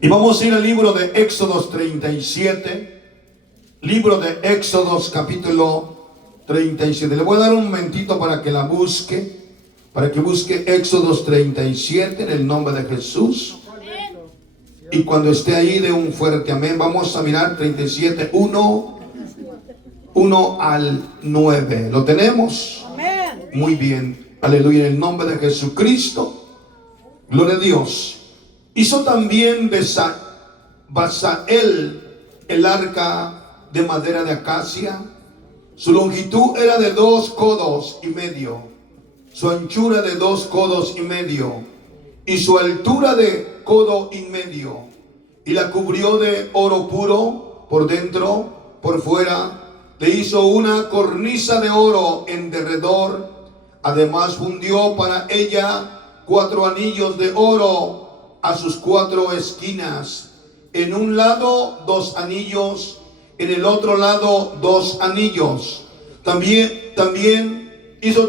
Y vamos a ir al libro de Éxodos 37. Libro de Éxodos capítulo 37. Le voy a dar un momentito para que la busque. Para que busque Éxodos 37 en el nombre de Jesús. Y cuando esté ahí, de un fuerte amén. Vamos a mirar 37, 1 al 9. ¿Lo tenemos? Amén. Muy bien. Aleluya. En el nombre de Jesucristo. Gloria a Dios. Hizo también Besaleel el arca de madera de acacia. Su longitud era de 2 codos y medio, su anchura de 2 codos y medio, y su altura de codo y medio. Y la cubrió de oro puro por dentro, por fuera. Le hizo una cornisa de oro en derredor. Además fundió para ella 4 anillos de oro a sus 4 esquinas. En un lado 2 anillos, en el otro lado 2 anillos. También hizo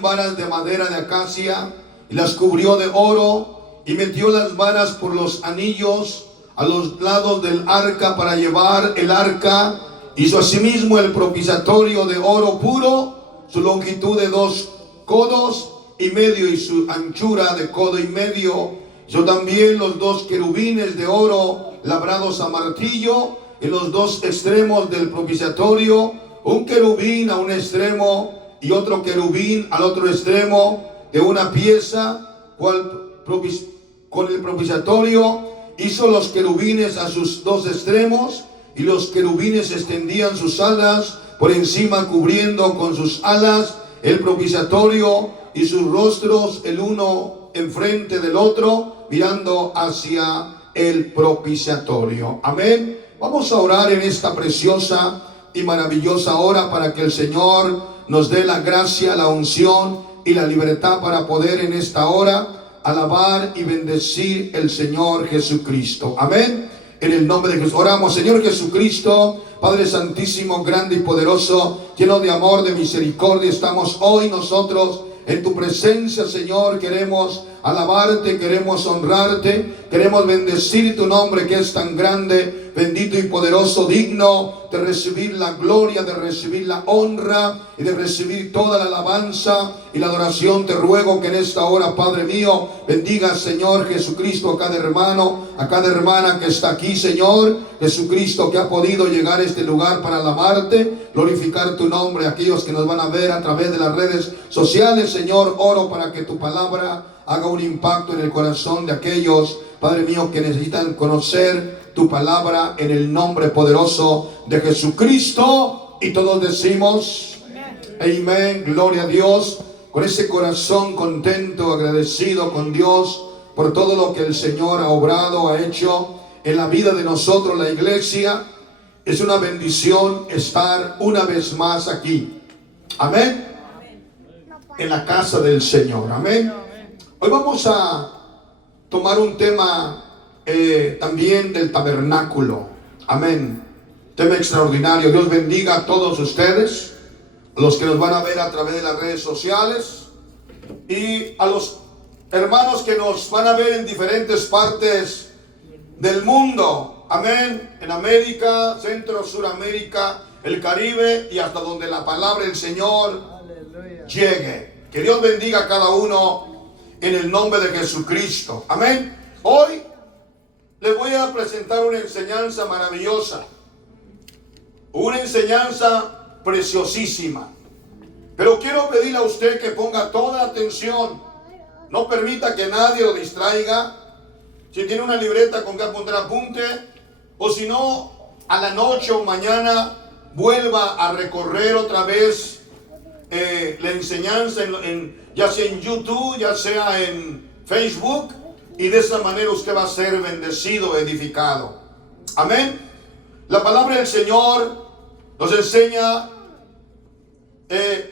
varas de madera de acacia y las cubrió de oro, y metió las varas por los anillos a los lados del arca para llevar el arca. Hizo asimismo el propiciatorio de oro puro, su longitud de 2 codos y medio y su anchura de codo y medio. Hizo también los 2 querubines de oro labrados a martillo en los 2 extremos del propiciatorio, un querubín a un extremo y otro querubín al otro extremo de una pieza. Con el propiciatorio hizo los querubines a sus 2 extremos, y los querubines extendían sus alas por encima, cubriendo con sus alas el propiciatorio y sus rostros, el uno enfrente del otro, mirando hacia el propiciatorio. Amén. Vamos a orar en esta preciosa y maravillosa hora para que el Señor nos dé la gracia, la unción y la libertad para poder en esta hora alabar y bendecir el Señor Jesucristo. Amén. En el nombre de Jesús oramos. Señor Jesucristo, Padre Santísimo, grande y poderoso, lleno de amor, de misericordia, estamos hoy nosotros en tu presencia, Señor. Queremos alabarte, queremos honrarte, queremos bendecir tu nombre que es tan grande, bendito y poderoso, digno de recibir la gloria, de recibir la honra y de recibir toda la alabanza y la adoración. Te ruego que en esta hora, Padre mío, bendiga, Señor Jesucristo, a cada hermano, a cada hermana que está aquí, Señor Jesucristo, que ha podido llegar a este lugar para alabarte, glorificar tu nombre. Aquellos que nos van a ver a través de las redes sociales, Señor, oro para que tu palabra haga un impacto en el corazón de aquellos, Padre mío, que necesitan conocer tu palabra, en el nombre poderoso de Jesucristo. Y todos decimos amén, gloria a Dios, con ese corazón contento, agradecido con Dios por todo lo que el Señor ha obrado, ha hecho en la vida de nosotros, la iglesia. Es una bendición estar una vez más aquí, amén, en la casa del Señor, amén. Hoy vamos a tomar un tema también del tabernáculo, amén. Tema extraordinario. Dios bendiga a todos ustedes, a los que nos van a ver a través de las redes sociales, y a los hermanos que nos van a ver en diferentes partes del mundo, amén. En América, Centro, Suramérica, el Caribe y hasta donde la palabra del Señor llegue. Que Dios bendiga a cada uno en el nombre de Jesucristo, amén. Hoy les voy a presentar una enseñanza maravillosa, una enseñanza preciosísima, pero quiero pedirle a usted que ponga toda atención. No permita que nadie lo distraiga. Si tiene una libreta con que apuntar, apunte, o si no, a la noche o mañana vuelva a recorrer otra vez la enseñanza ya sea en YouTube, ya sea en Facebook, y de esa manera usted va a ser bendecido, edificado. Amén. La palabra del Señor nos enseña,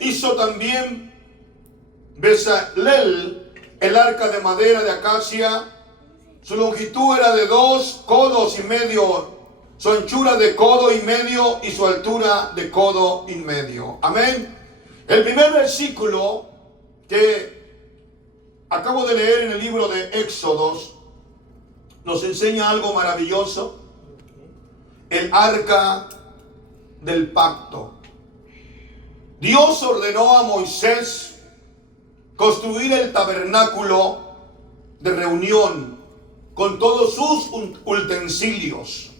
hizo también Besaleel el arca de madera de acacia. Su longitud era de 2 codos y medio, su anchura de codo y medio y su altura de codo y medio. Amén. El primer versículo que acabo de leer en el libro de Éxodos nos enseña algo maravilloso. El arca del pacto. Dios ordenó a Moisés construir el tabernáculo de reunión con todos sus utensilios,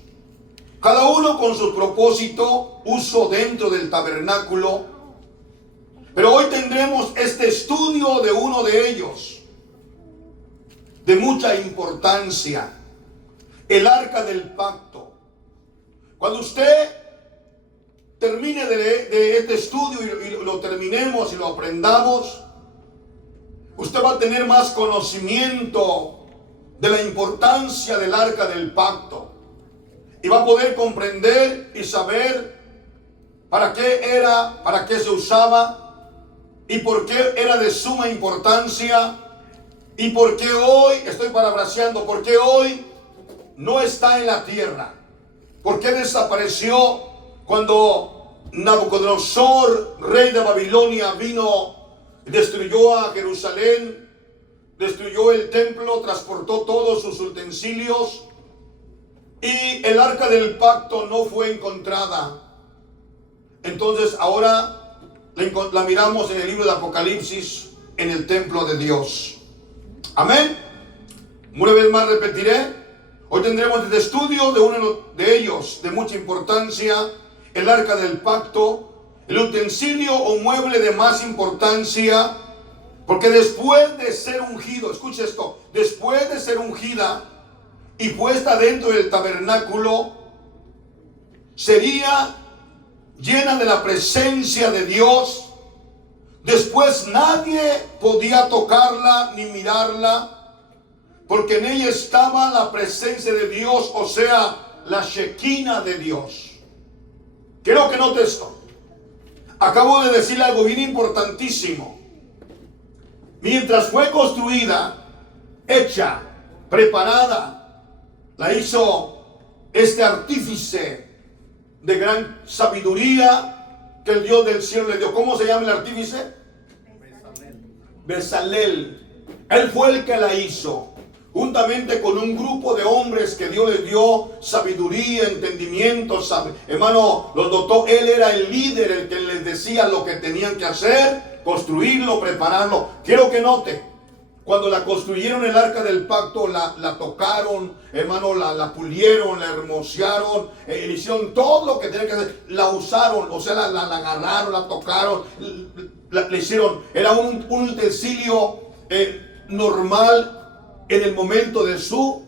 cada uno con su propósito, uso dentro del tabernáculo. Pero hoy tendremos este estudio de uno de ellos, de mucha importancia, el arca del pacto. Cuando usted termine de este estudio y lo terminemos y lo aprendamos, usted va a tener más conocimiento de la importancia del arca del pacto y va a poder comprender y saber para qué era, para qué se usaba y por qué era de suma importancia y por qué hoy, estoy parafraseando, por qué hoy no está en la tierra, por qué desapareció cuando Nabucodonosor, rey de Babilonia, vino y destruyó a Jerusalén, destruyó el templo, transportó todos sus utensilios y el arca del pacto no fue encontrada. Entonces ahora la miramos en el libro de Apocalipsis, en el templo de Dios. Amén. Una vez más repetiré, hoy tendremos el estudio de uno de ellos, de mucha importancia, el arca del pacto, el utensilio o mueble de más importancia, porque después de ser ungido, escuche esto, después de ser ungida y puesta dentro del tabernáculo, sería llena de la presencia de Dios. Después nadie podía tocarla ni mirarla, porque en ella estaba la presencia de Dios, o sea, la Shekinah de Dios. Quiero que note esto. Acabo de decirle algo bien importantísimo. Mientras fue construida, hecha, preparada, la hizo este artífice de gran sabiduría que el Dios del cielo le dio. ¿Cómo se llama el artífice? Bezalel. Él fue el que la hizo, juntamente con un grupo de hombres que Dios les dio sabiduría, entendimiento, hermano, los dotó. Él era el líder, el que les decía lo que tenían que hacer, construirlo, prepararlo. Quiero que note, cuando la construyeron el arca del pacto, la tocaron, hermano, la pulieron, la hermosearon, le hicieron todo lo que tenían que hacer, la usaron, o sea, la agarraron, la tocaron, le hicieron, era un utensilio normal en el momento de su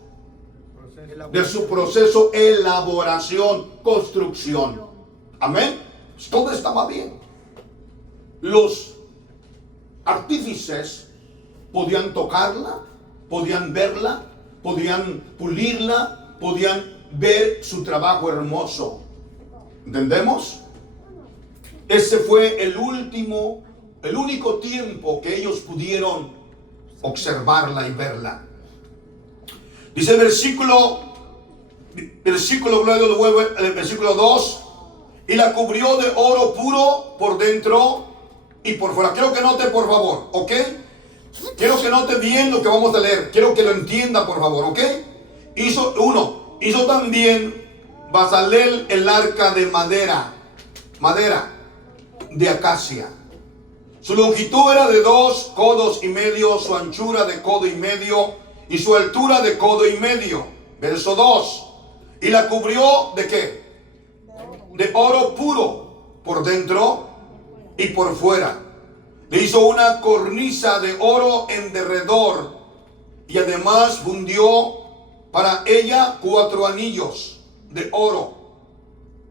proceso, elaboración, construcción. Amén. Todo estaba bien. Los artífices podían tocarla, podían verla, podían pulirla, podían ver su trabajo hermoso. ¿Entendemos? Ese fue el único tiempo que ellos pudieron observarla y verla. Dice el versículo, el versículo 2, y la cubrió de oro puro por dentro y por fuera. Quiero que note, por favor, ¿ok? Quiero que note bien lo que vamos a leer. Quiero que lo entienda, por favor, ¿ok? Hizo también Bezalel el arca de madera de acacia. Su longitud era de 2 codos y medio, su anchura de codo y medio y su altura de codo y medio. Verso 2. Y la cubrió ¿de qué? De oro puro por dentro y por fuera. Le hizo una cornisa de oro en derredor y además fundió para ella 4 anillos de oro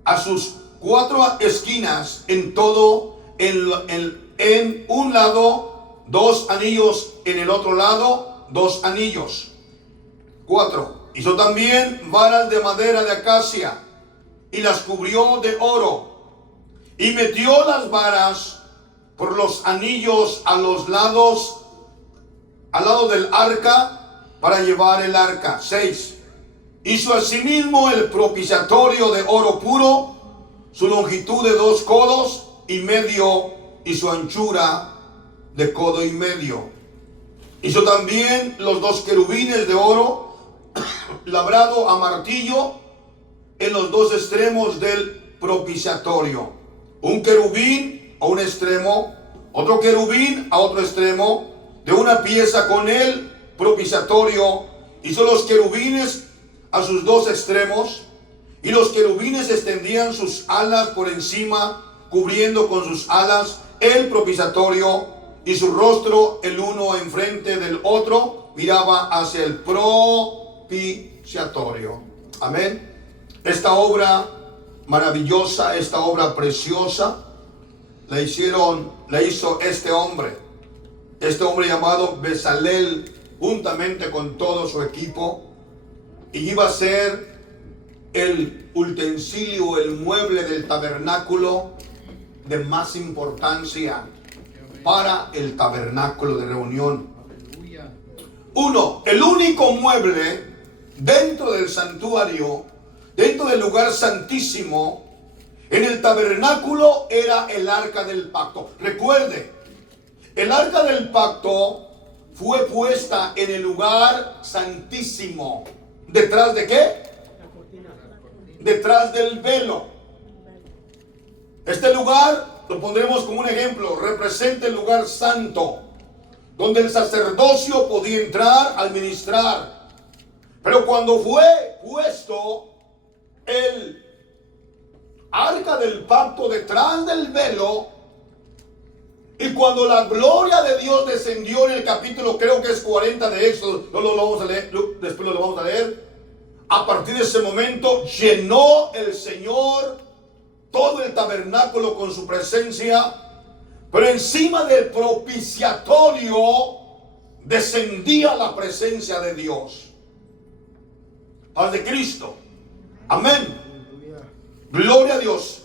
a sus 4 esquinas, en todo, en un lado 2 anillos, en el otro lado 2 anillos. 4. Hizo también varas de madera de acacia y las cubrió de oro y metió las varas por los anillos a los lados, al lado del arca, para llevar el arca. 6. Hizo asimismo el propiciatorio de oro puro, su longitud de 2 codos y medio y su anchura de codo y medio. Hizo también los 2 querubines de oro labrado a martillo en los dos extremos del propiciatorio. Un querubín a un extremo, otro querubín a otro extremo, de una pieza con el propiciatorio. Hizo los querubines a sus dos extremos, y los querubines extendían sus alas por encima, cubriendo con sus alas el propiciatorio, y su rostro, el uno enfrente del otro, miraba hacia el propiciatorio. Amén. Esta obra maravillosa, esta obra preciosa, la hizo este hombre llamado Bezalel, juntamente con todo su equipo, y iba a ser el utensilio, el mueble del tabernáculo de más importancia para el tabernáculo de reunión. El único mueble dentro del santuario, dentro del lugar santísimo, en el tabernáculo, era el arca del pacto. Recuerde, el arca del pacto fue puesta en el lugar santísimo. ¿Detrás de qué? Detrás del velo. Este lugar lo pondremos como un ejemplo. Representa el lugar santo, donde el sacerdocio podía entrar al ministrar. Pero cuando fue puesto el arca del pacto detrás del velo, y cuando la gloria de Dios descendió en el capítulo, creo que es 40 de Éxodo, no lo vamos a leer, después lo vamos a leer. A partir de ese momento llenó el Señor todo el tabernáculo con su presencia, pero encima del propiciatorio descendía la presencia de Dios. Paz de Cristo. Amén. Gloria a Dios.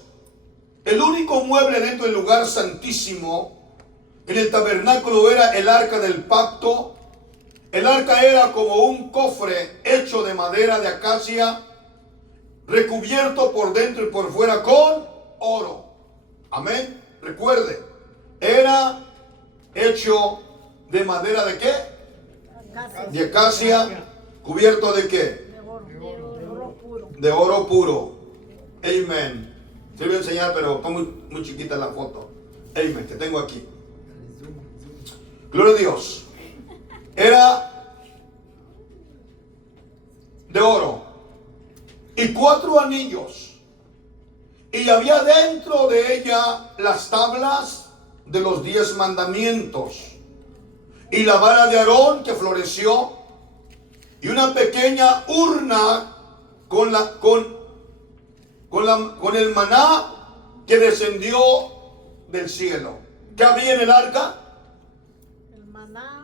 El único mueble dentro del lugar santísimo en el tabernáculo era el arca del pacto. El arca era como un cofre hecho de madera de acacia, recubierto por dentro y por fuera con oro. Amén. Recuerde, era hecho de madera de qué? De acacia, cubierto de qué? De oro puro. Amén. Te voy a enseñar, pero está muy chiquita la foto. Amén. Te tengo aquí. Gloria a Dios. Era de oro y 4 anillos, y había dentro de ella las tablas de los 10 mandamientos y la vara de Aarón que floreció, y una pequeña urna con el maná que descendió del cielo. ¿Qué había en el arca? El maná.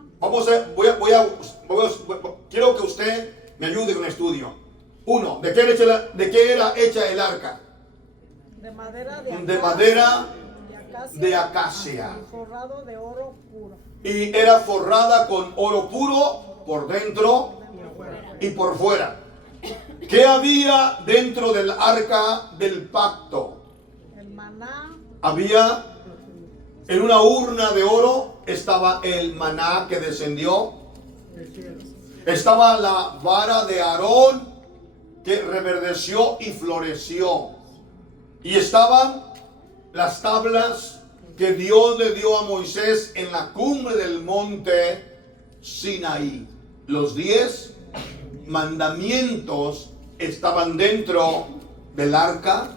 Quiero que usted me ayude con el estudio. Uno, ¿de qué era hecha el arca? De madera de acacia. Y forrado de oro puro. Y era forrada con oro puro por dentro y por fuera. ¿Qué había dentro del arca del pacto? El maná. Había en una urna de oro, estaba el maná que descendió. Estaba la vara de Aarón que reverdeció y floreció. Y estaban las tablas que Dios le dio a Moisés en la cumbre del monte Sinaí. Los 10 mandamientos estaban dentro del arca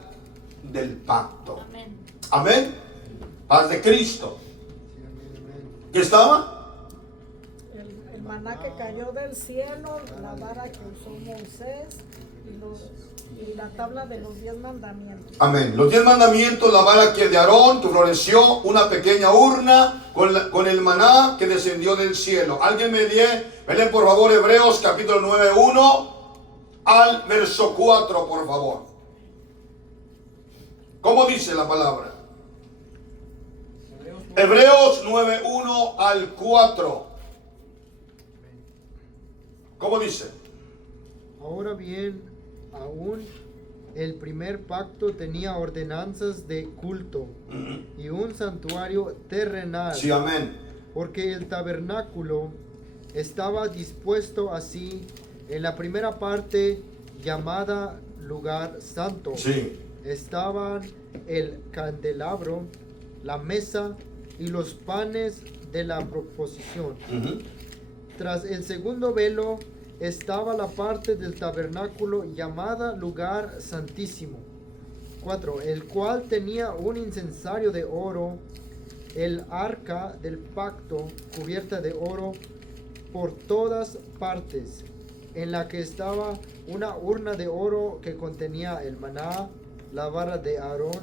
del pacto. Amén. Amén. Paz de Cristo. ¿Qué estaba? El maná que cayó del cielo, la vara que usó Moisés y la tabla de los 10 mandamientos. Amén. Los 10 mandamientos, la vara que de Aarón que floreció, una pequeña urna con el maná que descendió del cielo. Alguien me lee por favor Hebreos capítulo 9:1 al verso 4, por favor. ¿Cómo dice la palabra? Hebreos 9:1 al 4. ¿Cómo dice? Ahora bien, aún el primer pacto tenía ordenanzas de culto y un santuario terrenal. Sí, amén. Porque el tabernáculo estaba dispuesto así En la primera parte, llamada lugar santo, Sí. estaban el candelabro, la mesa y los panes de la proposición. Ujú. Tras el segundo velo estaba la parte del tabernáculo llamada lugar santísimo. 4. El cual tenía un incensario de oro, el arca del pacto cubierta de oro por todas partes, en la que estaba una urna de oro que contenía el maná, la vara de Aarón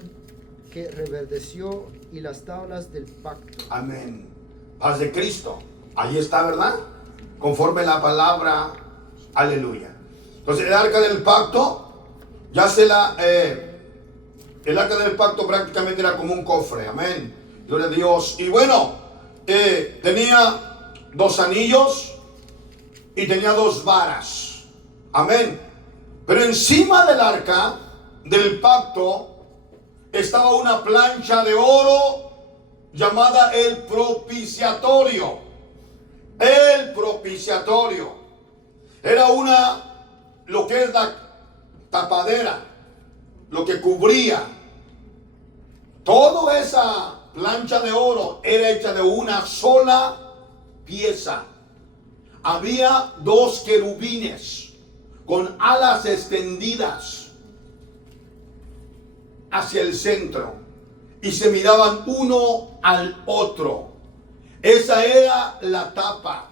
que reverdeció y las tablas del pacto. Amén. Paz de Cristo. Ahí está, ¿verdad? Conforme la palabra. Aleluya. Entonces el arca del pacto, ya el arca del pacto prácticamente era como un cofre. Amén. Gloria a Dios. Y bueno, tenía 2 anillos y tenía 2 varas. Amén. Pero encima del arca del pacto estaba una plancha de oro llamada el propiciatorio. El propiciatorio. Era lo que es la tapadera, lo que cubría. Toda esa plancha de oro era hecha de una sola pieza. Había 2 querubines con alas extendidas hacia el centro y se miraban uno al otro. Esa era la tapa,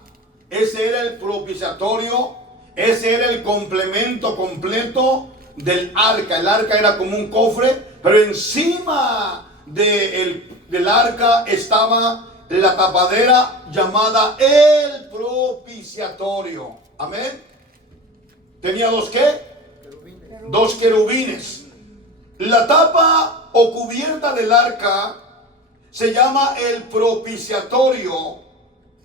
ese era el propiciatorio, ese era el complemento completo del arca. El arca era como un cofre, pero encima del arca estaba la tapadera llamada el propiciatorio. Amén. Tenía 2 ¿qué? 2 querubines. La tapa o cubierta del arca se llama el propiciatorio.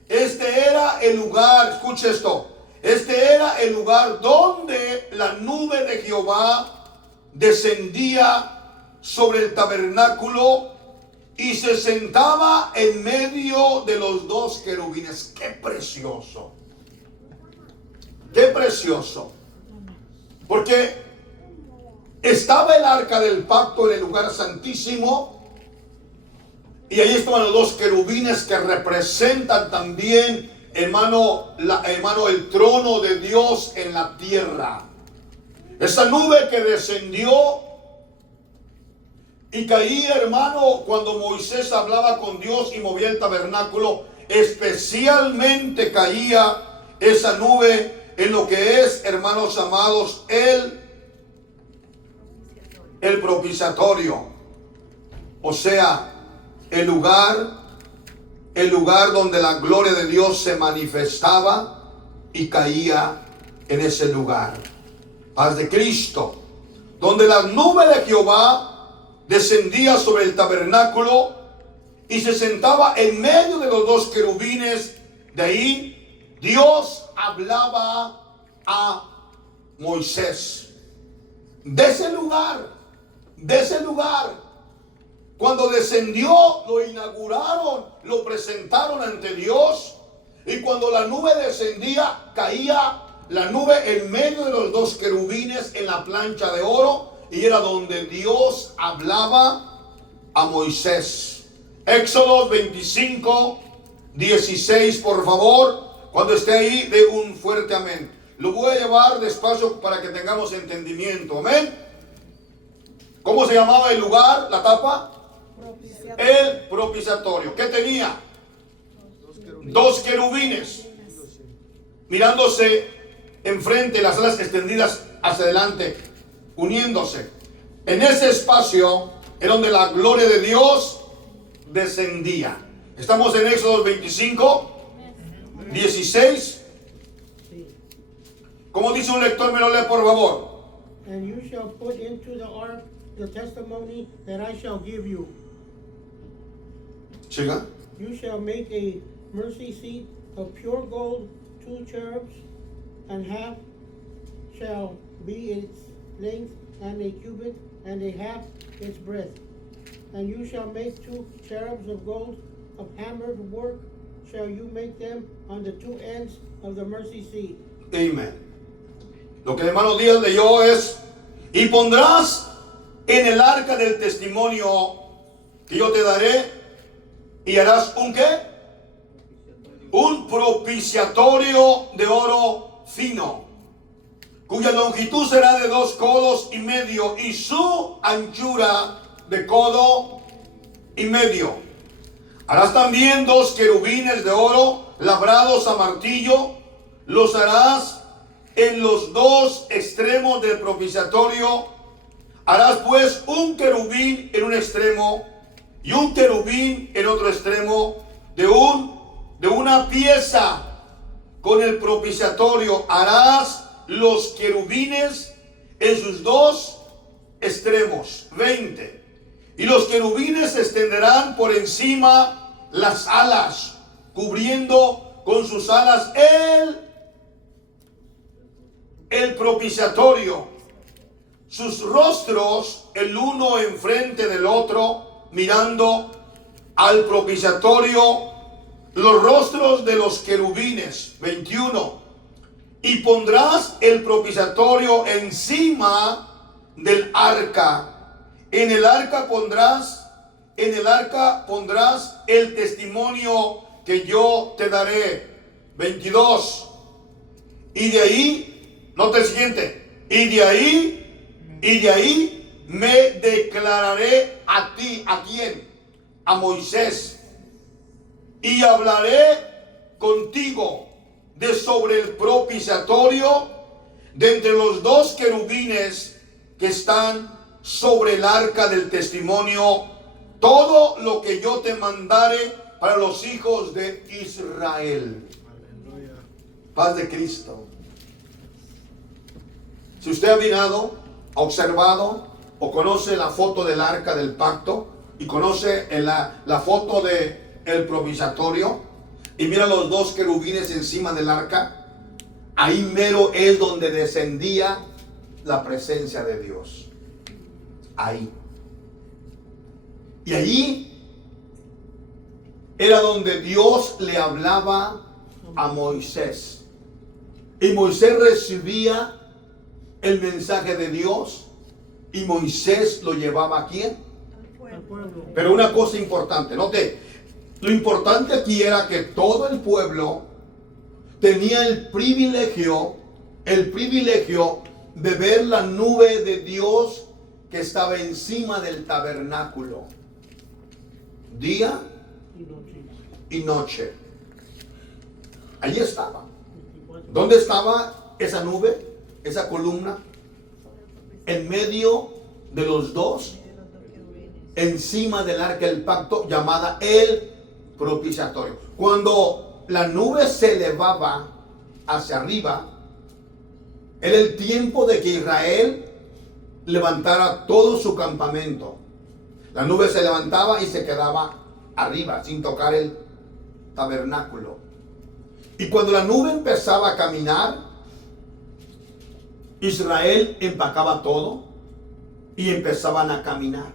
Este era el lugar, escuche esto, este era el lugar donde la nube de Jehová descendía sobre el tabernáculo y se sentaba en medio de los 2 querubines. ¡Qué precioso! ¡Qué precioso! Porque estaba el arca del pacto en el lugar santísimo y ahí estaban los 2 querubines que representan también, hermano, el trono de Dios en la tierra. Esa nube que descendió y caía, hermano, cuando Moisés hablaba con Dios y movía el tabernáculo, especialmente caía esa nube en lo que es, hermanos amados, el propiciatorio. O sea, el lugar donde la gloria de Dios se manifestaba y caía en ese lugar. Paz de Cristo. Donde la nube de Jehová descendía sobre el tabernáculo y se sentaba en medio de los 2 querubines. De ahí Dios hablaba a Moisés. De ese lugar, cuando descendió, lo inauguraron, lo presentaron ante Dios. Y cuando la nube descendía, caía la nube en medio de los 2 querubines en la plancha de oro. Y era donde Dios hablaba a Moisés. Éxodo 25, 16, por favor. Cuando esté ahí, dé un fuerte amén. Lo voy a llevar despacio para que tengamos entendimiento. Amén. ¿Cómo se llamaba el lugar, la tapa? El propiciatorio. ¿Qué tenía? 2 querubines mirándose enfrente, las alas extendidas hacia adelante, uniéndose. En ese espacio era donde la gloria de Dios descendía. Estamos en Éxodo 25, 16. Como dice un lector, me lo lee por favor. And you shall put into the ark the testimony that I shall give you. Siga. You shall make a mercy seat of pure gold, 2 cherubs, and half shall be its length, and a cubit, and a half its breadth. And you shall make 2 cherubs of gold, of hammered work, shall you make them on the 2 ends of the mercy seat. Amén. Lo que el hermano Díaz leyó es: y pondrás en el arca del testimonio que yo te daré, y harás un ¿qué? Un propiciatorio de oro fino, cuya longitud será de 2 codos y medio, y su anchura de codo y medio. Harás también 2 querubines de oro labrados a martillo. Los harás en los 2 extremos del propiciatorio. Harás pues un querubín en un extremo y un querubín en otro extremo de una pieza con el propiciatorio. Harás los querubines en sus 2 extremos. 20. Y los querubines extenderán por encima las alas, cubriendo con sus alas el propiciatorio, sus rostros el uno enfrente del otro, mirando al propiciatorio, los rostros de los querubines. 21. Y pondrás el propiciatorio encima del arca. En el arca pondrás el testimonio que yo te daré. 22. Y de ahí, nota el siguiente, y de ahí me declararé a ti. ¿A quién? A Moisés. Y hablaré contigo de sobre el propiciatorio, de entre los 2 querubines que están sobre el arca del testimonio, todo lo que yo te mandare para los hijos de Israel. Paz de Cristo. Si usted ha mirado, ha observado o conoce la foto del arca del pacto y conoce la foto del propiciatorio y mira los 2 querubines encima del arca, ahí mero es donde descendía la presencia de Dios. Ahí. Y allí era donde Dios le hablaba a Moisés. Y Moisés recibía el mensaje de Dios y Moisés lo llevaba ¿a quién? Al pueblo. Pero una cosa importante, note, lo importante aquí era que todo el pueblo tenía el privilegio de ver la nube de Dios que estaba encima del tabernáculo, día y noche. Allí estaba. ¿Dónde estaba esa nube, esa columna? En medio de los 2, encima del arca del pacto, llamada el propiciatorio. Cuando la nube se elevaba hacia arriba, era el tiempo de que Israel levantara todo su campamento. La nube se levantaba y se quedaba arriba, sin tocar el tabernáculo. Y cuando la nube empezaba a caminar, Israel empacaba todo y empezaban a caminar.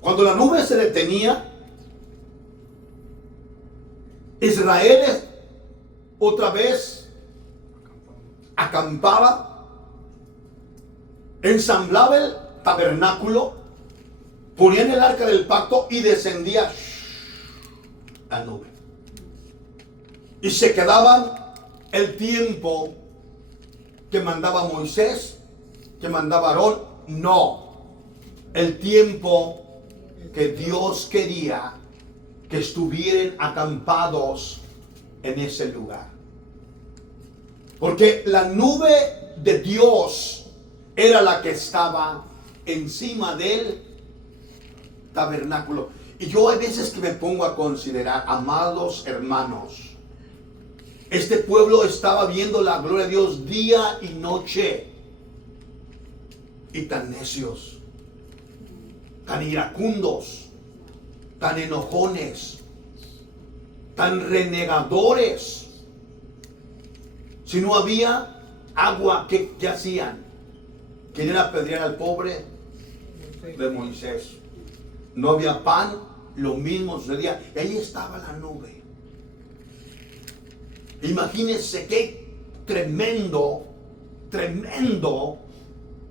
Cuando la nube se detenía, Israel otra vez acampaba, ensamblaba el tabernáculo, ponían el arca del pacto y descendía la nube. Y se quedaban el tiempo que mandaba Moisés, que mandaba Aarón. No, el tiempo que Dios quería que estuvieran acampados en ese lugar. Porque la nube de Dios era la que estaba encima del tabernáculo. Y yo hay veces que me pongo a considerar, amados hermanos, este pueblo estaba viendo la gloria de Dios día y noche. Y tan necios, tan iracundos, tan enojones, tan renegadores. Si no había agua, ¿qué hacían? Querían apedrear al pobre de Moisés. No había pan, lo mismo sucedía. Y ahí estaba la nube. Imagínense qué tremendo tremendo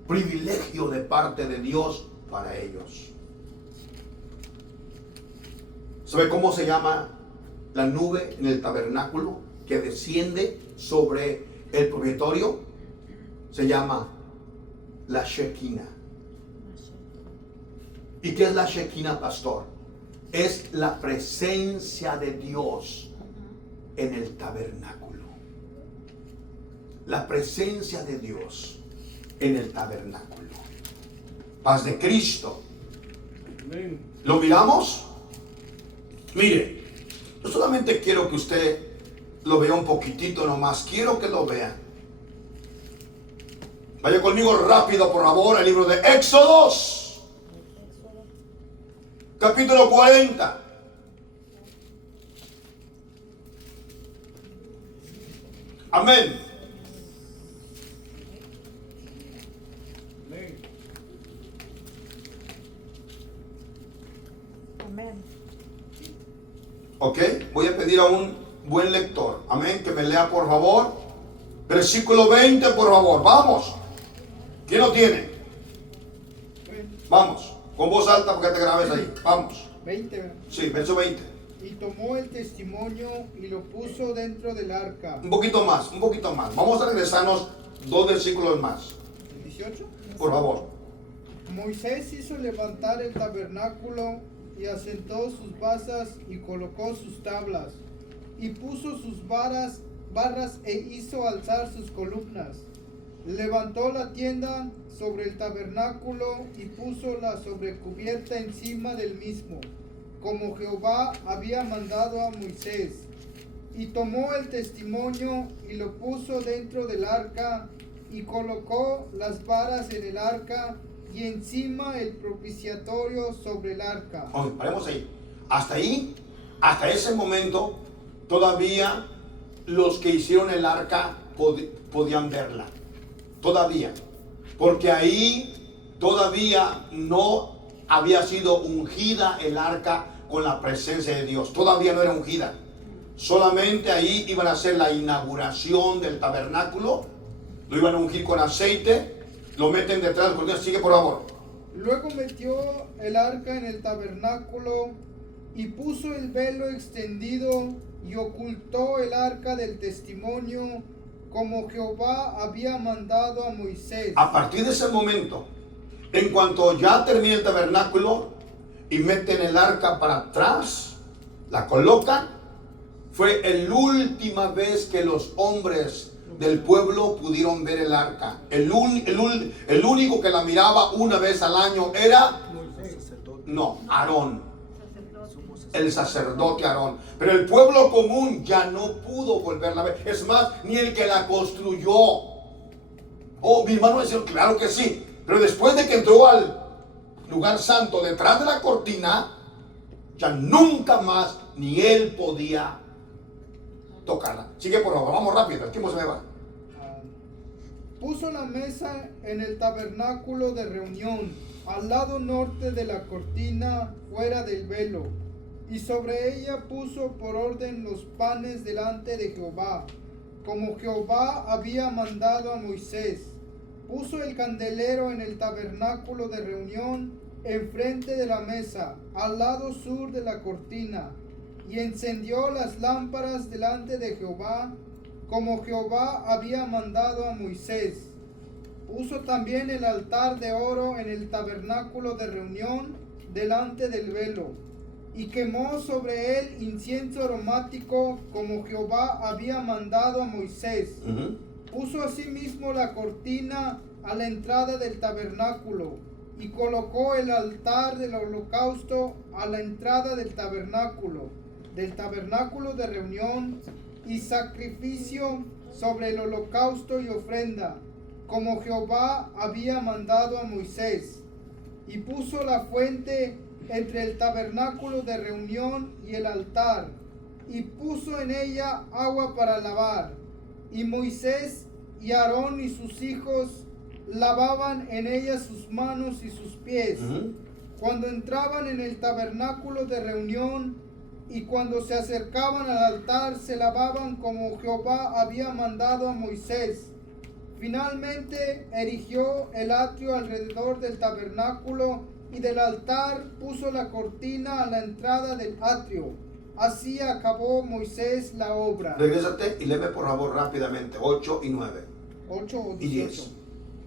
privilegio de parte de Dios para ellos. ¿Sabe cómo se llama la nube en el tabernáculo que desciende sobre el propiciatorio? Se llama la Shekinah. ¿Y qué es la Shekinah, pastor? Es la presencia de Dios en el tabernáculo. La presencia de Dios en el tabernáculo. Paz de Cristo. ¿Lo miramos? Mire, yo solamente quiero que usted lo vea un poquitito nomás. Quiero que lo vea. Vaya conmigo rápido, por favor, al libro de Éxodos. Capítulo 40. Amén. Amén. Ok, voy a pedir a un buen lector, amén, que me lea por favor. Versículo 20, por favor, vamos. ¿Quién lo tiene? Vamos, con voz alta porque te grabes ahí, vamos. 20. Sí, verso 20. Y tomó el testimonio y lo puso dentro del arca. Un poquito más, un poquito más. Vamos a regresarnos 2 versículos más, 18. por favor. Moisés hizo levantar el tabernáculo y asentó sus basas y colocó sus tablas y puso sus barras e hizo alzar sus columnas. Levantó la tienda sobre el tabernáculo y puso la sobrecubierta encima del mismo, como Jehová había mandado a Moisés. Y tomó el testimonio y lo puso dentro del arca y colocó las varas en el arca y encima el propiciatorio sobre el arca. Paremos ahí. Hasta ese momento, todavía los que hicieron el arca podían verla. Todavía. Porque ahí todavía no había sido ungida el arca con la presencia de Dios. Todavía no era ungida. Solamente ahí iban a hacer la inauguración del tabernáculo. Lo iban a ungir con aceite. Lo meten detrás del cordero. Sigue por favor. Luego metió el arca en el tabernáculo y puso el velo extendido y ocultó el arca del testimonio como Jehová había mandado a Moisés. A partir de ese momento, en cuanto ya termina el tabernáculo y meten el arca para atrás, la colocan, fue la última vez que los hombres del pueblo pudieron ver el arca. El único que la miraba una vez al año era Aarón, el sacerdote Aarón. Pero el pueblo común ya no pudo volverla a ver. Es más, ni el que la construyó. Oh, mi hermano decía, claro que sí. Pero después de que entró al lugar santo detrás de la cortina, ya nunca más ni él podía tocarla. Sigue por favor, vamos rápido, el tiempo se me va. Puso la mesa en el tabernáculo de reunión, al lado norte de la cortina, fuera del velo, y sobre ella puso por orden los panes delante de Jehová, como Jehová había mandado a Moisés. Puso el candelero en el tabernáculo de reunión, enfrente de la mesa, al lado sur de la cortina, y encendió las lámparas delante de Jehová, como Jehová había mandado a Moisés. Puso también el altar de oro en el tabernáculo de reunión, delante del velo, y quemó sobre él incienso aromático, como Jehová había mandado a Moisés. Puso asimismo la cortina a la entrada del tabernáculo, y colocó el altar del holocausto a la entrada del tabernáculo de reunión, y sacrificio sobre el holocausto y ofrenda, como Jehová había mandado a Moisés. Y puso la fuente entre el tabernáculo de reunión y el altar, y puso en ella agua para lavar. Y Moisés y Aarón y sus hijos lavaban en ella sus manos y sus pies, cuando entraban en el tabernáculo de reunión, y cuando se acercaban al altar se lavaban como Jehová había mandado a Moisés. Finalmente erigió el atrio alrededor del tabernáculo y del altar puso la cortina a la entrada del atrio. Así acabó Moisés la obra. Regrésate y léeme por favor rápidamente 8 y 9. 8 o Y 18. 10.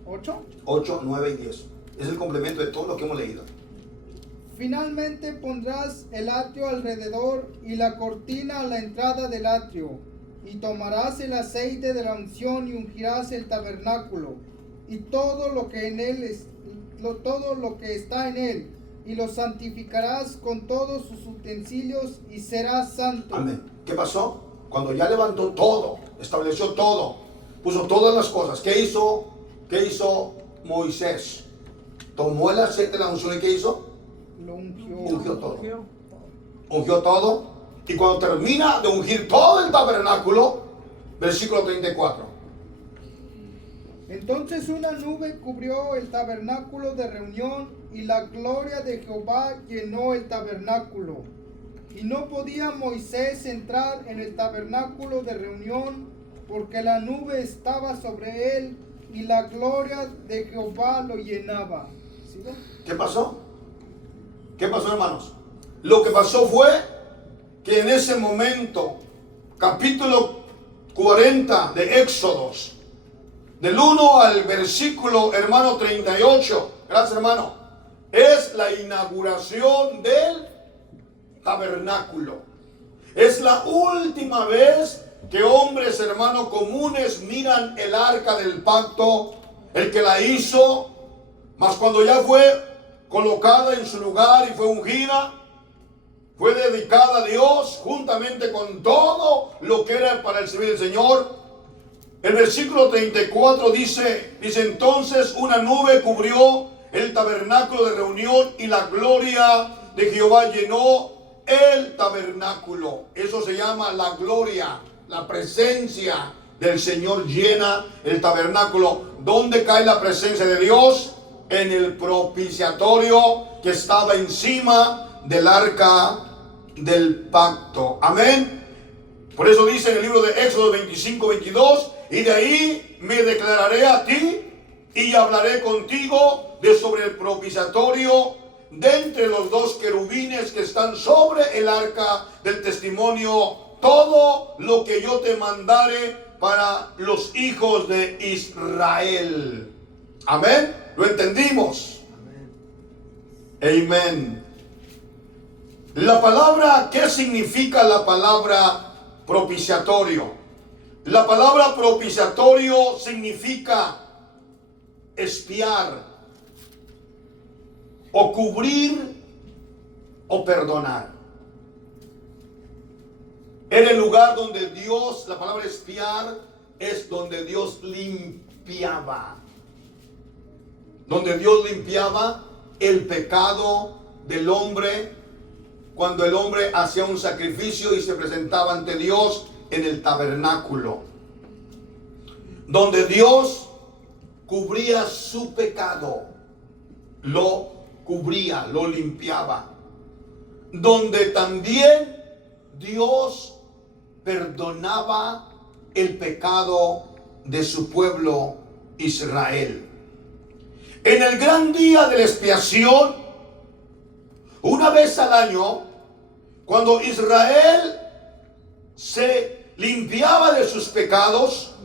8. 8, 9 y 10. Es el complemento de todo lo que hemos leído. Finalmente pondrás el atrio alrededor y la cortina a la entrada del atrio. Y tomarás el aceite de la unción y ungirás el tabernáculo y todo lo que en él es, todo lo que está en él, y lo santificarás con todos sus utensilios y será santo. Amén. ¿Qué pasó? Cuando ya levantó todo, estableció todo, puso todas las cosas. ¿Qué hizo? ¿Qué hizo Moisés? Tomó el aceite de la unción y ¿qué hizo? Lo ungió. Ungió todo. Ungió. Ungió todo. Y cuando termina de ungir todo el tabernáculo, versículo 34. Entonces una nube cubrió el tabernáculo de reunión y la gloria de Jehová llenó el tabernáculo. Y no podía Moisés entrar en el tabernáculo de reunión porque la nube estaba sobre él y la gloria de Jehová lo llenaba. ¿Sigo? ¿Qué pasó? ¿Qué pasó, hermanos? Lo que pasó fue que en ese momento, capítulo 40 de Éxodos, del 1 al versículo, hermano, 38, gracias, hermano, es la inauguración del tabernáculo. Es la última vez que hombres, hermano, comunes miran el arca del pacto, el que la hizo, mas cuando ya fue colocada en su lugar y fue ungida, fue dedicada a Dios juntamente con todo lo que era para el servicio del Señor. El versículo 34 dice entonces una nube cubrió el tabernáculo de reunión y la gloria de Jehová llenó el tabernáculo. Eso se llama la gloria, la presencia del Señor llena el tabernáculo. ¿Dónde cae la presencia de Dios? En el propiciatorio que estaba encima del arca del pacto. Amén. Por eso dice en el libro de Éxodo 25-22, y de ahí me declararé a ti y hablaré contigo de sobre el propiciatorio de entre los dos querubines que están sobre el arca del testimonio, todo lo que yo te mandare para los hijos de Israel. Amén. ¿Lo entendimos? Amén. La palabra, ¿qué significa la palabra propiciatorio? La palabra propiciatorio significa expiar, o cubrir, o perdonar. Era el lugar donde Dios, la palabra expiar, es donde Dios limpiaba. Donde Dios limpiaba el pecado del hombre cuando el hombre hacía un sacrificio y se presentaba ante Dios en el tabernáculo, donde Dios cubría su pecado, lo cubría, lo limpiaba, donde también Dios perdonaba el pecado de su pueblo Israel. En el gran día de la expiación, una vez al año, cuando Israel se limpiaba de sus pecados,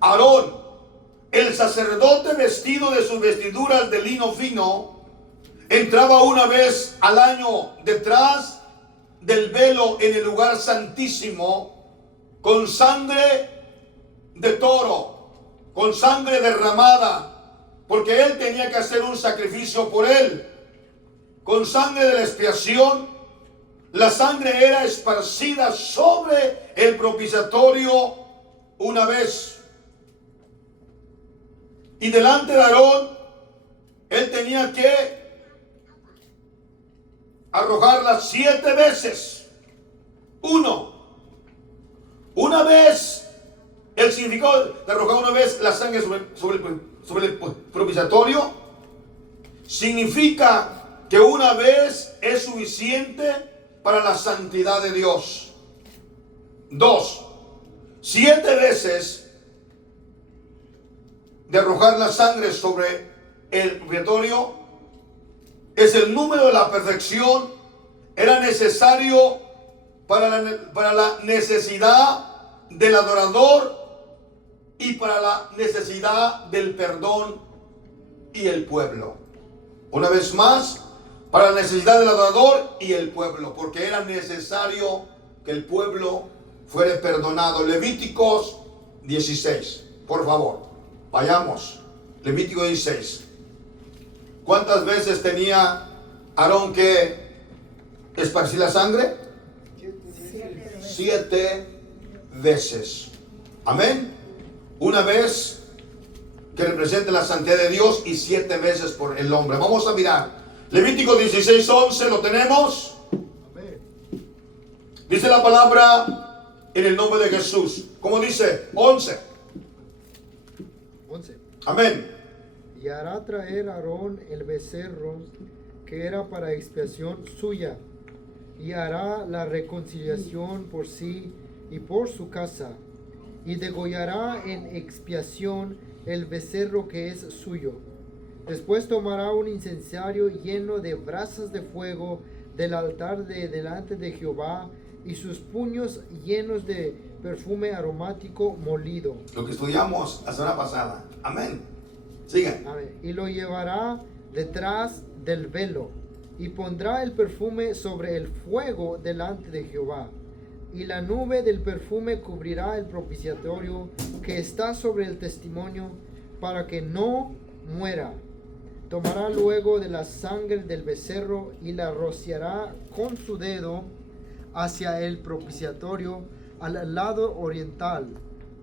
Aarón, el sacerdote, vestido de sus vestiduras de lino fino, entraba una vez al año detrás del velo en el lugar santísimo con sangre de toro, con sangre derramada, porque él tenía que hacer un sacrificio por él, con sangre de la expiación. La sangre era esparcida sobre el propiciatorio una vez. Y delante de Aarón, él tenía que arrojarla 7 veces. Una vez, el significado de arrojar una vez la sangre sobre el propiciatorio significa que una vez es suficiente para la santidad de Dios. 2, 7 veces de arrojar la sangre sobre el propiciatorio es el número de la perfección. Era necesario para la necesidad del adorador y para la necesidad del perdón y el pueblo. Una vez más, para la necesidad del adorador y el pueblo, porque era necesario que el pueblo fuera perdonado. Levíticos 16, por favor, vayamos. Levítico 16. ¿Cuántas veces tenía Aarón que esparcir la sangre? 7 veces. Amén. Una vez que representa la santidad de Dios y 7 veces por el hombre. Vamos a mirar. Levítico 16:11, ¿lo tenemos? Amén. Dice la palabra en el nombre de Jesús. ¿Cómo dice? 11. 11. Amén. Y hará traer Aarón el becerro que era para expiación suya, y hará la reconciliación por sí y por su casa, y degollará en expiación el becerro que es suyo. Después tomará un incensario lleno de brasas de fuego del altar de delante de Jehová, y sus puños llenos de perfume aromático molido. Lo que estudiamos la semana pasada. Amén. Sigan. Amén. Y lo llevará detrás del velo, y pondrá el perfume sobre el fuego delante de Jehová. Y la nube del perfume cubrirá el propiciatorio que está sobre el testimonio, para que no muera. Tomará luego de la sangre del becerro y la rociará con su dedo hacia el propiciatorio al lado oriental.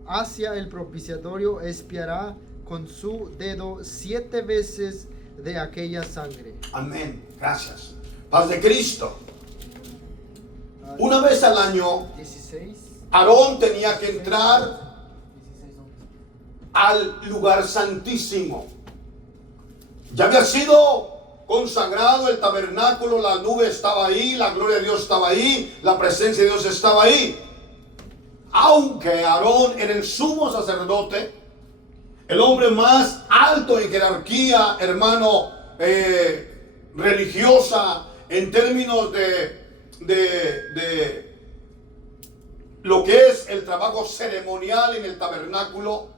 Hacia el propiciatorio espiará con su dedo 7 veces de aquella sangre. Amén. Gracias. Paz de Cristo. Una vez al año, 16. Aarón tenía que entrar al lugar santísimo. Ya había sido consagrado el tabernáculo, la nube estaba ahí, la gloria de Dios estaba ahí, la presencia de Dios estaba ahí. Aunque Aarón era el sumo sacerdote, el hombre más alto en jerarquía, hermano, religiosa, en términos de lo que es el trabajo ceremonial en el tabernáculo.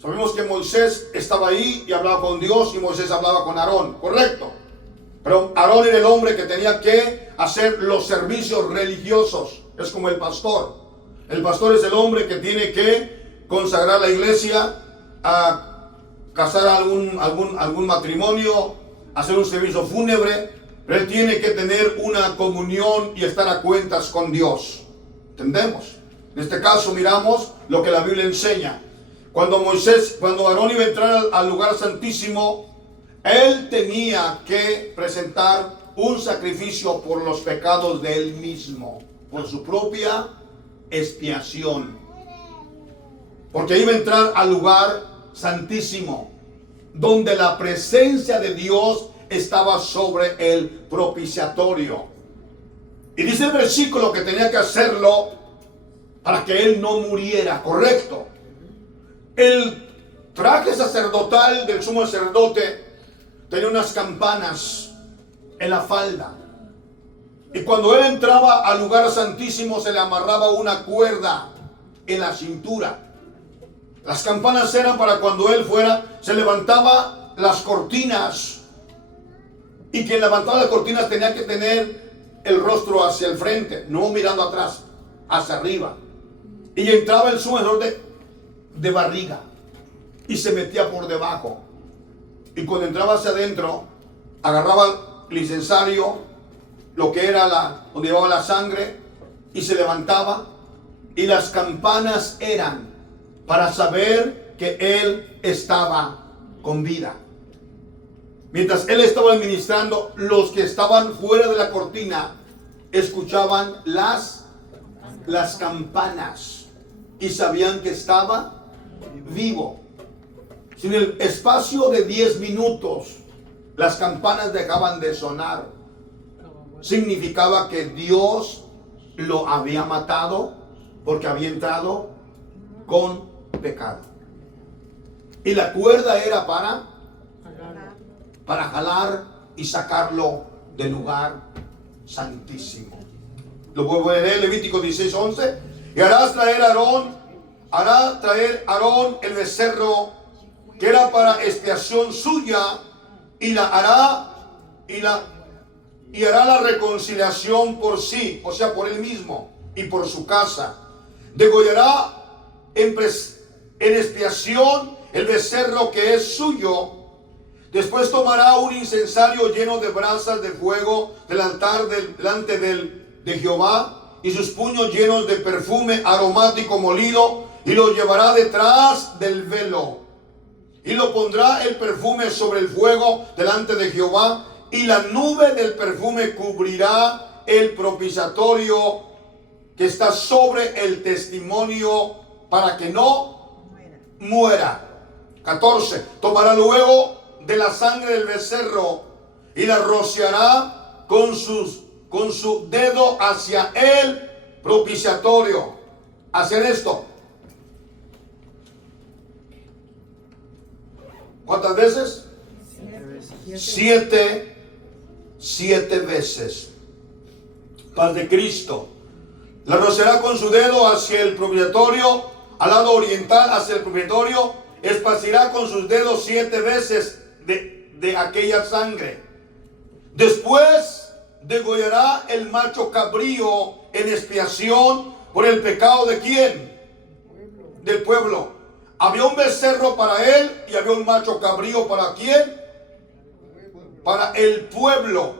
Sabemos que Moisés estaba ahí y hablaba con Dios, y Moisés hablaba con Aarón, correcto. Pero Aarón era el hombre que tenía que hacer los servicios religiosos. Es como el pastor. El pastor es el hombre que tiene que consagrar la iglesia, a casar algún matrimonio, hacer un servicio fúnebre. Pero él tiene que tener una comunión y estar a cuentas con Dios. ¿Entendemos? En este caso miramos lo que la Biblia enseña. Cuando Aarón iba a entrar al lugar santísimo, él tenía que presentar un sacrificio por los pecados de él mismo, por su propia expiación. Porque iba a entrar al lugar santísimo, donde la presencia de Dios estaba sobre el propiciatorio. Y dice el versículo que tenía que hacerlo para que él no muriera, correcto. El traje sacerdotal del sumo sacerdote tenía unas campanas en la falda. Y cuando él entraba al lugar santísimo, se le amarraba una cuerda en la cintura. Las campanas eran para cuando él fuera, se levantaba las cortinas. Y quien levantaba las cortinas tenía que tener el rostro hacia el frente, no mirando atrás, hacia arriba. Y entraba el sumo sacerdote de barriga y se metía por debajo. Y cuando entraba hacia adentro, agarraba el incensario, lo que era donde llevaba la sangre, y se levantaba. Y las campanas eran para saber que él estaba con vida. Mientras él estaba administrando, los que estaban fuera de la cortina escuchaban las campanas y sabían que estaba vivo. Si en el espacio de 10 minutos las campanas dejaban de sonar, significaba que Dios lo había matado porque había entrado con pecado. Y la cuerda era para Agarra. jalar y sacarlo del lugar santísimo. Lo vuelvo a leer, Levítico 16:11. Y hará traer Aarón el becerro que era para expiación suya, y hará la reconciliación por sí, o sea, por él mismo y por su casa. Degollará en expiación el becerro que es suyo. Después tomará un incensario lleno de brasas de fuego del altar delante de Jehová, y sus puños llenos de perfume aromático molido, y lo llevará detrás del velo. Y lo pondrá el perfume sobre el fuego delante de Jehová, y la nube del perfume cubrirá el propiciatorio que está sobre el testimonio, para que no muera. 14. Tomará luego de la sangre del becerro y la rociará con su dedo hacia el propiciatorio. Hacer esto. ¿Cuántas veces? 7 veces. Paz de Cristo. La rociará con su dedo hacia el propiciatorio, al lado oriental hacia el propiciatorio. Esparcirá con sus dedos 7 veces de aquella sangre. Después degollará el macho cabrío en expiación por el pecado de ¿quién? Del pueblo. Había un becerro para él y había un macho cabrío para ¿quién? Para el pueblo.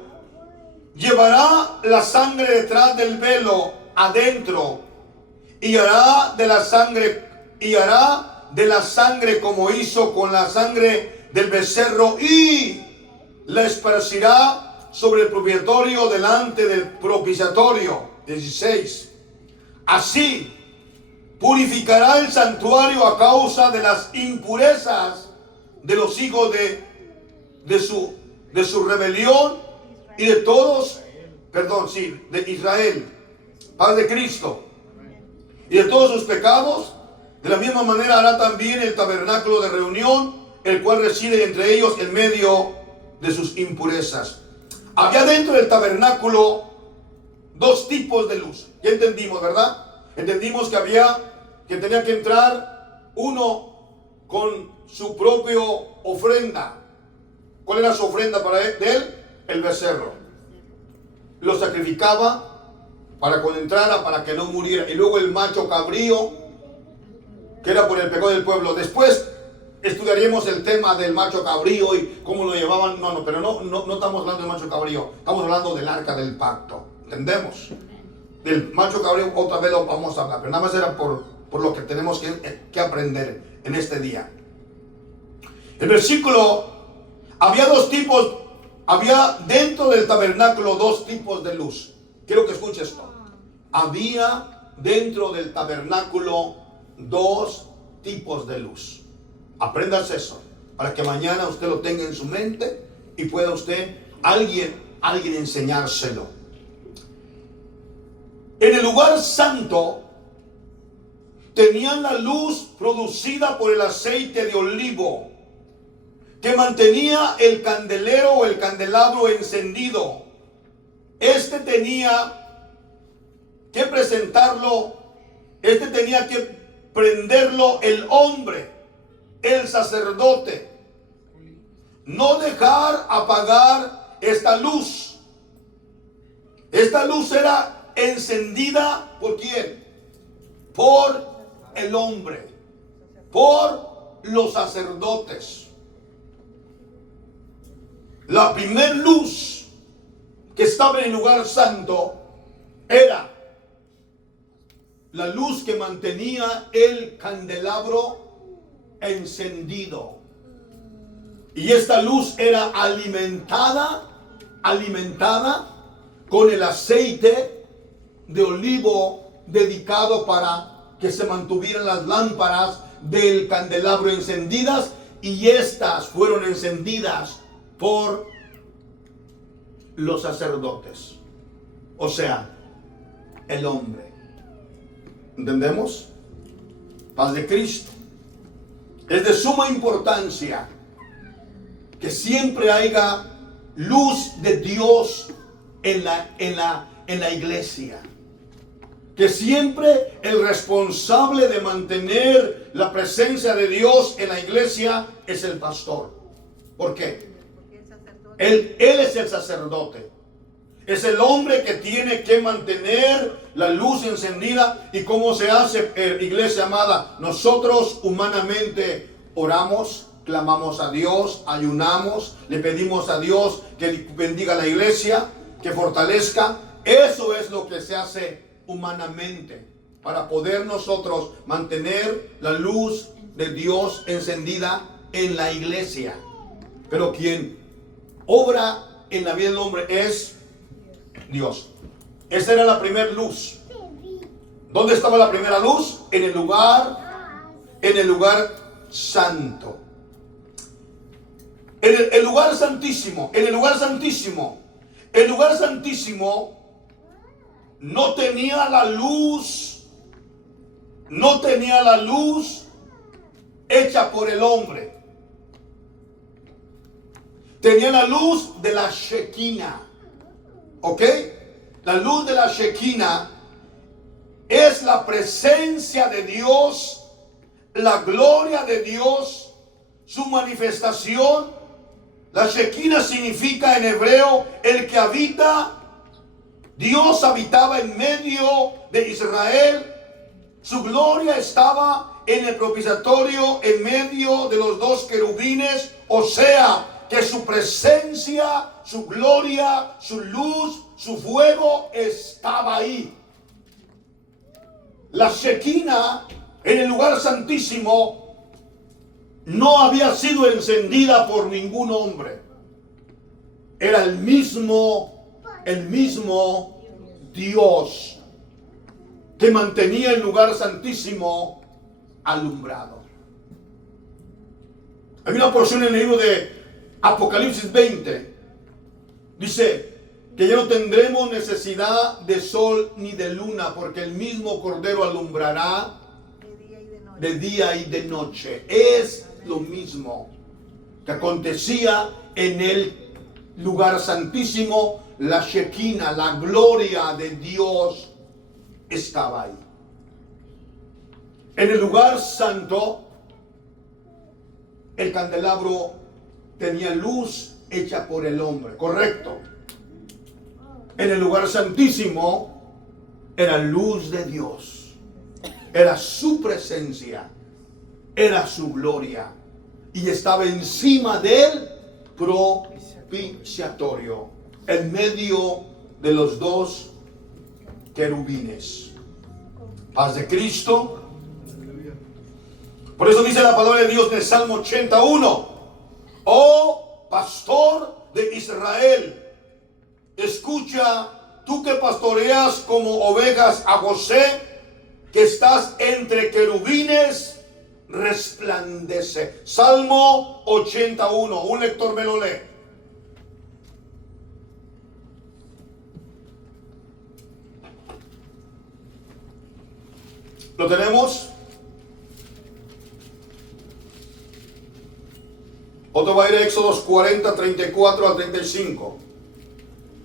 Llevará la sangre detrás del velo adentro, y hará de la sangre como hizo con la sangre del becerro, y la esparcirá sobre el propiciatorio delante del propiciatorio. 16. Así purificará el santuario a causa de las impurezas de los hijos de su rebelión y de todos, de Israel, paz de Cristo, y de todos sus pecados. De la misma manera hará también el tabernáculo de reunión, el cual reside entre ellos en medio de sus impurezas. Había dentro del tabernáculo 2 tipos de luz. Ya entendimos, ¿verdad? Entendimos que tenía que entrar uno con su propia ofrenda. ¿Cuál era su ofrenda para él? El becerro. Lo sacrificaba para cuando entrara, para que no muriera. Y luego el macho cabrío, que era por el pecado del pueblo. Después estudiaremos el tema del macho cabrío y cómo lo llevaban. Pero no estamos hablando del macho cabrío. Estamos hablando del arca del pacto. ¿Entendemos? Del macho cabrío otra vez lo vamos a hablar. Pero nada más era por lo que tenemos que aprender en este día. El versículo, había 2 tipos. Había dentro del tabernáculo 2 tipos de luz. Quiero que escuche esto. Había dentro del tabernáculo 2 tipos de luz. Apréndase eso, para que mañana usted lo tenga en su mente y pueda usted, alguien enseñárselo. En el lugar santo tenían la luz producida por el aceite de olivo, que mantenía el candelero o el candelabro encendido. Este tenía que presentarlo, tenía que prenderlo el hombre, el sacerdote. No dejar apagar esta luz. Esta luz era encendida ¿por quién? Por el hombre, por los sacerdotes. La primer luz que estaba en el lugar santo era la luz que mantenía el candelabro encendido. Y esta luz era alimentada con el aceite de olivo dedicado para que se mantuvieran las lámparas del candelabro encendidas, y estas fueron encendidas por los sacerdotes, o sea, el hombre. ¿Entendemos? Paz de Cristo. Es de suma importancia que siempre haya luz de Dios en la iglesia. Que siempre el responsable de mantener la presencia de Dios en la iglesia es el pastor. ¿Por qué? Él es el sacerdote. Es el hombre que tiene que mantener la luz encendida. ¿Y cómo se hace, iglesia amada? Nosotros humanamente oramos, clamamos a Dios, ayunamos, le pedimos a Dios que bendiga la iglesia, que fortalezca. Eso es lo que se hace humanamente para poder nosotros mantener la luz de Dios encendida en la iglesia. Pero quien obra en la vida del hombre es Dios. Esa era la primera luz. ¿Dónde estaba la primera luz? En el lugar santo. En el lugar santísimo. En el lugar santísimo. El lugar santísimo no tenía la luz. No tenía la luz hecha por el hombre. Tenía la luz de la Shekinah. ¿Ok? La luz de la Shekinah es la presencia de Dios, la gloria de Dios, su manifestación. La Shekinah significa en hebreo el que habita. Dios habitaba en medio de Israel. Su gloria estaba en el propiciatorio en medio de los dos querubines. O sea, que su presencia, su gloria, su luz, su fuego estaba ahí. La Shekinah en el lugar santísimo no había sido encendida por ningún hombre. Era el mismo Dios que mantenía el lugar santísimo alumbrado. Hay una porción en el libro de Apocalipsis 20. Dice que ya no tendremos necesidad de sol ni de luna, porque el mismo Cordero alumbrará de día y de noche. Es lo mismo que acontecía en el lugar santísimo. La Shekinah, la gloria de Dios estaba ahí. En el lugar santo, el candelabro tenía luz hecha por el hombre, correcto. En el lugar santísimo era luz de Dios, era su presencia, era su gloria, y estaba encima del propiciatorio, en medio de los dos querubines. Paz de Cristo. Por eso dice la palabra de Dios en el Salmo 81: oh pastor de Israel, escucha, tú que pastoreas como ovejas a José, que estás entre querubines, resplandece. Salmo 81, un lector me lo lee. ¿Lo tenemos? Otro va a ir a Éxodos 40, 34 al 35.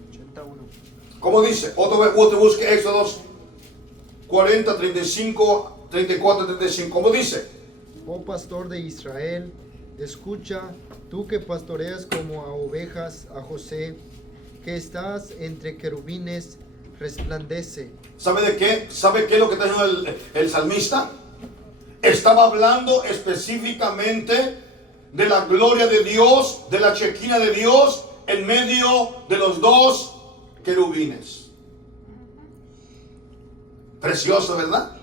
81. ¿Cómo dice? Otro busque Éxodos 40, 35, 34, 35. ¿Cómo dice? Oh pastor de Israel, escucha, tú que pastoreas como a ovejas a José, que estás entre querubines, resplandece. ¿Sabe de qué? ¿Sabe qué es lo que está diciendo el salmista? Estaba hablando específicamente de la gloria de Dios, de la Shekinah de Dios en medio de los dos querubines. Precioso, ¿verdad?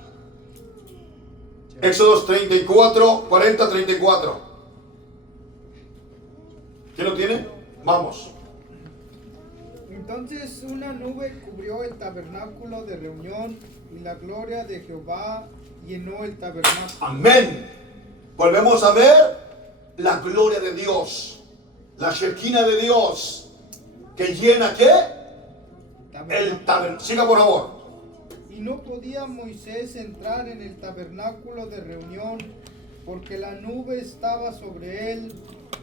Éxodos 34, 40, 34. ¿Quién lo tiene? Vamos. Entonces una nube cubrió el tabernáculo de reunión y la gloria de Jehová llenó el tabernáculo. Amén. Volvemos a ver la gloria de Dios, la Shekinah de Dios, que llena ¿qué? El tabernáculo. Siga por favor. Y no podía Moisés entrar en el tabernáculo de reunión porque la nube estaba sobre él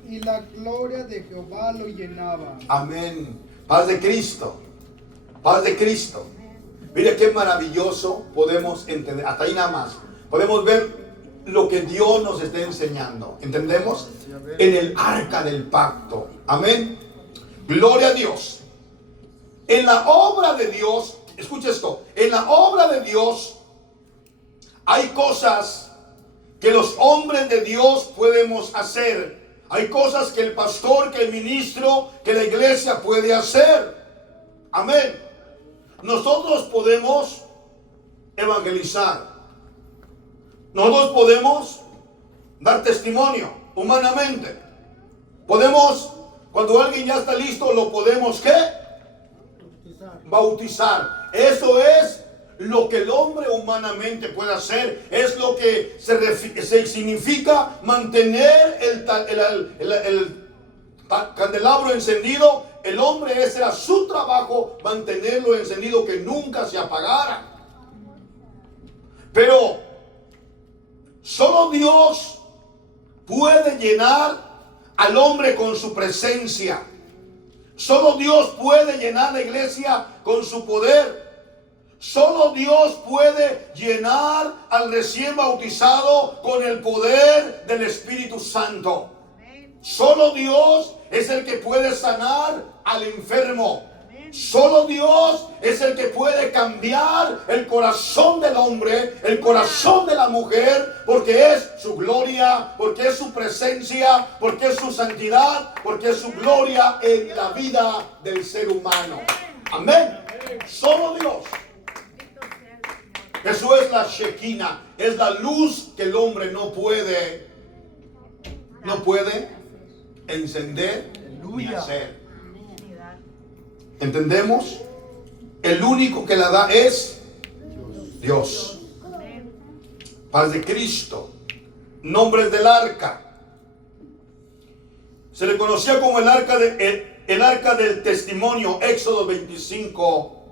y la gloria de Jehová lo llenaba. Amén. Paz de Cristo. Paz de Cristo. Mire qué maravilloso podemos entender. Hasta ahí nada más. Podemos ver lo que Dios nos está enseñando. ¿Entendemos? En el arca del pacto. Amén. Gloria a Dios. En la obra de Dios, escucha esto. En la obra de Dios hay cosas que los hombres de Dios podemos hacer. Hay cosas que el pastor, que el ministro, que la iglesia puede hacer. Amén. Nosotros podemos evangelizar. Nosotros podemos dar testimonio humanamente. Podemos, cuando alguien ya está listo, lo podemos, ¿qué? Bautizar. Eso es lo que el hombre humanamente puede hacer. Es lo que se significa mantener el candelabro encendido. El hombre, ese era su trabajo, mantenerlo encendido, que nunca se apagara. Pero solo Dios puede llenar al hombre con su presencia. Solo Dios puede llenar la iglesia con su poder. Solo Dios puede llenar al recién bautizado con el poder del Espíritu Santo. Solo Dios es el que puede sanar al enfermo. Solo Dios es el que puede cambiar el corazón del hombre, el corazón de la mujer, porque es su gloria, porque es su presencia, porque es su santidad, porque es su gloria en la vida del ser humano. Amén. Solo Dios. Eso es la Shekinah, es la luz que el hombre no puede encender ni hacer. ¿Entendemos? El único que la da es Dios. Paz de Cristo. Nombres del arca. Se le conocía como el arca del testimonio, Éxodo 25,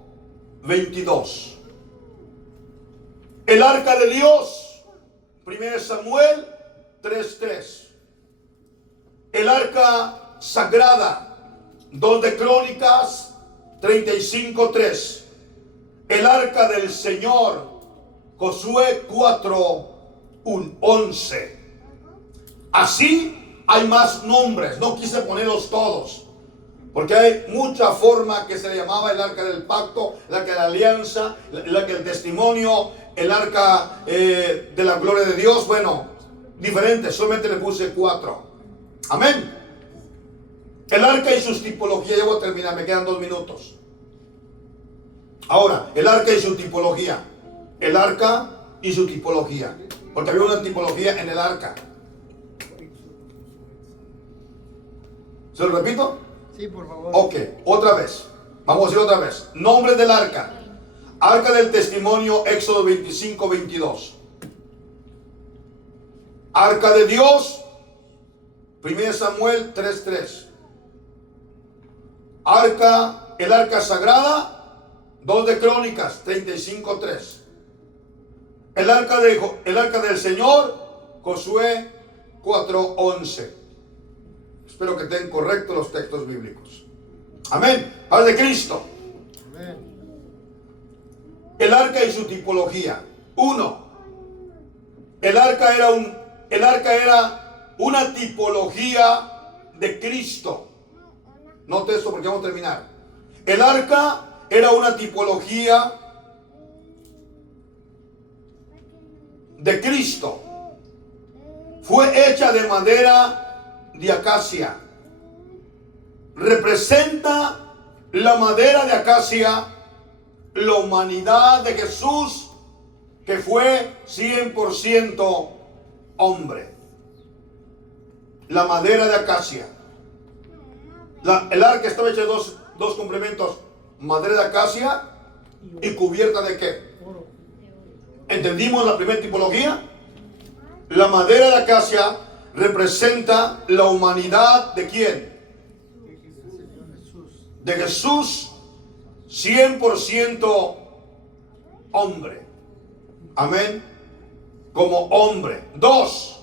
22. El arca de Dios, 1 Samuel 3:3. El arca sagrada, 2 de Crónicas 35:3. El arca del Señor, Josué 4:11. Así hay más nombres, no quise ponerlos todos, porque hay mucha forma que se le llamaba el arca del pacto, el arca de la alianza, el arca del testimonio, el arca de la gloria de Dios. Bueno, diferentes, solamente le puse 4. Amén. El arca y sus tipologías, ya voy a terminar, me quedan 2 minutos. Ahora, el arca y su tipología. El arca y su tipología, porque había una tipología en el arca. ¿Se lo repito? Sí, por favor. Ok, otra vez. Vamos a decir otra vez. Nombres del arca. Arca del testimonio, Éxodo 25, 22. Arca de Dios, 1 Samuel 3:3. El arca sagrada, 2 de Crónicas 35:3. El arca del Señor, Josué 4:11. Espero que estén correctos los textos bíblicos. Amén. Paz de Cristo. Amén. El arca y su tipología. 1. El arca era una tipología de Cristo. Note esto porque vamos a terminar. El arca era una tipología de Cristo. Fue hecha de madera de acacia. Representa la madera de acacia la humanidad de Jesús, que fue 100% hombre. La madera de acacia. El arca estaba hecha de dos complementos: madera de acacia y cubierta de ¿qué? ¿Entendimos la primera tipología? La madera de acacia representa la humanidad ¿de quién? De Jesús, 100% hombre. Amén. Como hombre. 2.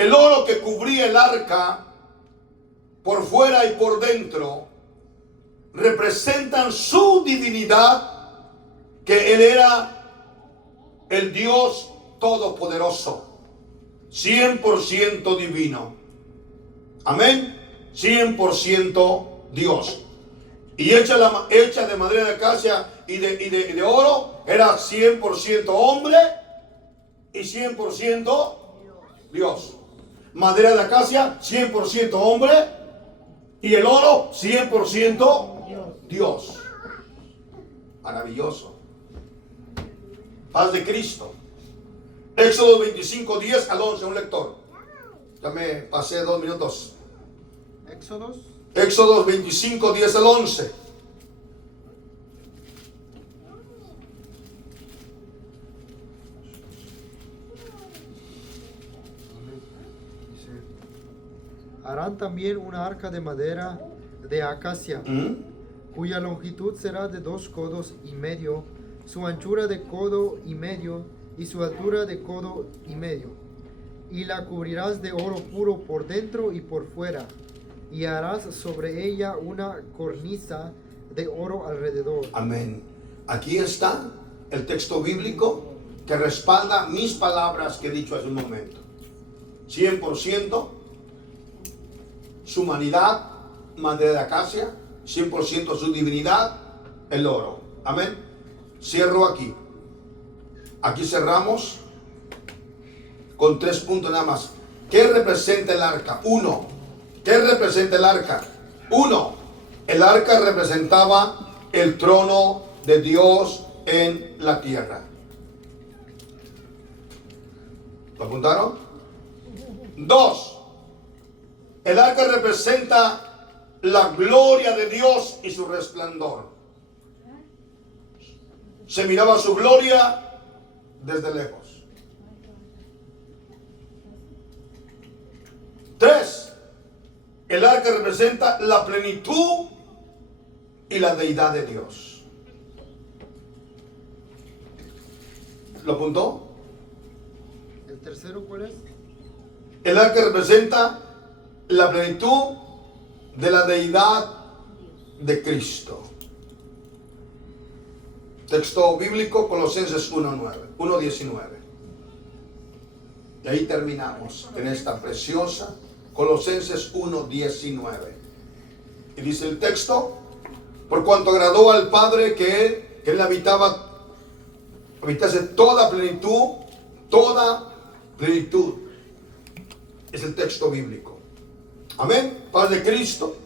El oro que cubría el arca por fuera y por dentro representan su divinidad, que él era el Dios todopoderoso, 100% divino. Amén. 100% Dios. Y hecha de madera de acacia y de oro, era 100% hombre y 100% Dios. Madera de acacia, 100% hombre, y el oro, 100% Dios. Maravilloso. Paz de Cristo. Éxodo 25, 10 al 11, un lector. Ya me pasé 2 minutos. Éxodo 25, 10 al 11. Harán también una arca de madera de acacia, cuya longitud será de 2 codos y medio, su anchura de codo y medio, y su altura de codo y medio. Y la cubrirás de oro puro por dentro y por fuera, y harás sobre ella una cornisa de oro alrededor. Amén. Aquí está el texto bíblico que respalda mis palabras que he dicho hace un momento. 100% su humanidad, madera de acacia, 100% su divinidad, el oro. Amén. Cierro aquí. Aquí cerramos con 3 puntos nada más. ¿Qué representa el arca? 1. ¿Qué representa el arca? 1. El arca representaba el trono de Dios en la tierra. ¿Lo apuntaron? 2. El arca representa la gloria de Dios y su resplandor. Se miraba su gloria desde lejos. 3. El arca representa la plenitud y la deidad de Dios. ¿Lo apuntó? ¿El tercero cuál es? El arca representa la plenitud de la deidad de Cristo. Texto bíblico, Colosenses 1:19. Y ahí terminamos en esta preciosa Colosenses 1:19. Y dice el texto: por cuanto agradó al Padre que él habitase toda plenitud. Es el texto bíblico. Amén. Paz de Cristo.